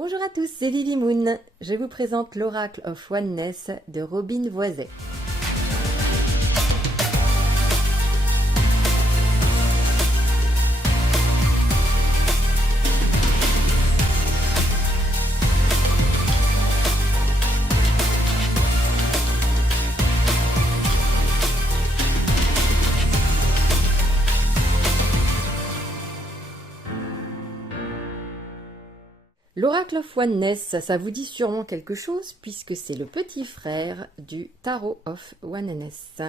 Bonjour à tous, c'est Vivi Moon. Je vous présente l'Oracle of Oneness de Robin Voiset. L'Oracle of Oneness, ça vous dit sûrement quelque chose puisque c'est le petit frère du Tarot of Oneness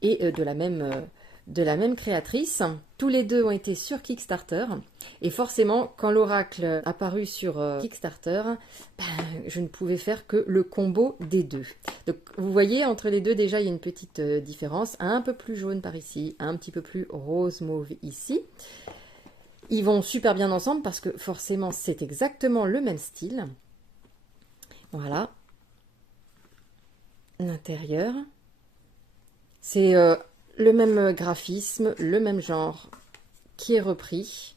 et de la même créatrice. Tous les deux ont été sur Kickstarter et forcément quand l'Oracle a apparu sur Kickstarter, je ne pouvais faire que le combo des deux. Donc vous voyez entre les deux déjà il y a une petite différence, un peu plus jaune par ici, un petit peu plus rose mauve ici. Ils vont super bien ensemble parce que forcément c'est exactement le même style. Voilà. L'intérieur. C'est le même graphisme, le même genre qui est repris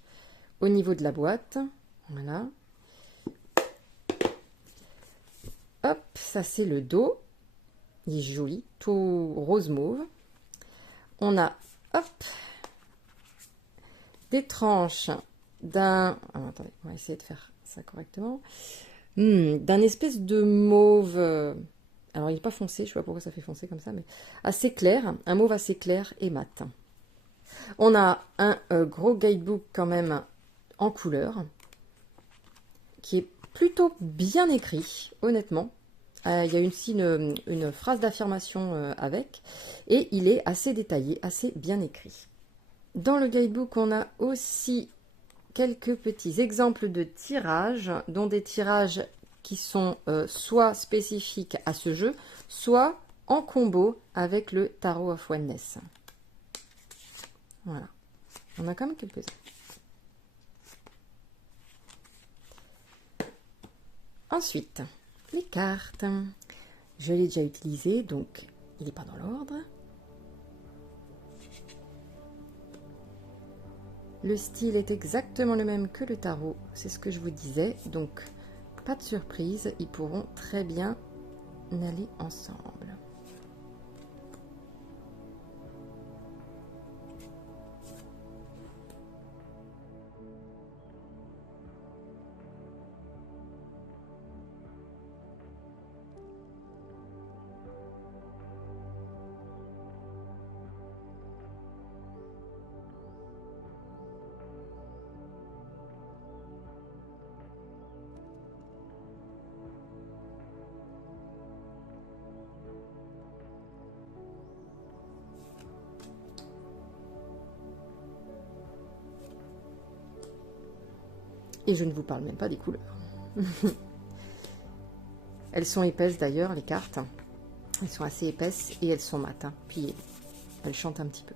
au niveau de la boîte. Voilà. Hop, ça c'est le dos. Il est joli, tout rose mauve. On a, hop, des tranches d'un... attendez, on va essayer de faire ça correctement. D'un espèce de mauve... alors, il n'est pas foncé, je ne sais pas pourquoi ça fait foncer comme ça, mais assez clair, un mauve assez clair et mat. On a un gros guidebook quand même en couleur, qui est plutôt bien écrit, honnêtement. Il y a aussi une phrase d'affirmation avec, et il est assez détaillé, assez bien écrit. Dans le guidebook, on a aussi quelques petits exemples de tirages, dont des tirages qui sont soit spécifiques à ce jeu, soit en combo avec le Tarot of Oneness. Voilà. On a quand même quelques-uns. Ensuite, les cartes. Je l'ai déjà utilisé, donc il n'est pas dans l'ordre. Le style est exactement le même que le tarot, c'est ce que je vous disais, donc pas de surprise, ils pourront très bien aller ensemble. Et je ne vous parle même pas des couleurs. Elles sont épaisses d'ailleurs, les cartes. Elles sont assez épaisses et elles sont mates. Puis elles chantent un petit peu.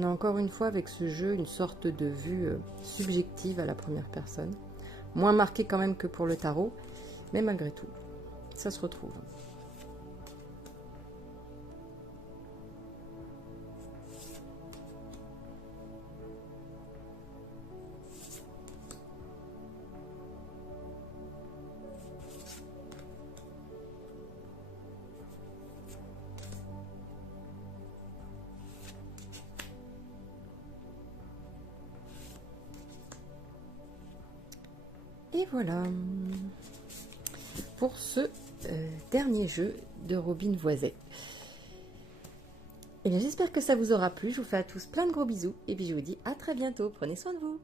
On a encore une fois avec ce jeu une sorte de vue subjective à la première personne. Moins marquée quand même que pour le tarot, mais malgré tout, ça se retrouve. Et voilà pour ce dernier jeu de Robin Voiset. Et bien j'espère que ça vous aura plu. Je vous fais à tous plein de gros bisous et puis je vous dis à très bientôt. Prenez soin de vous.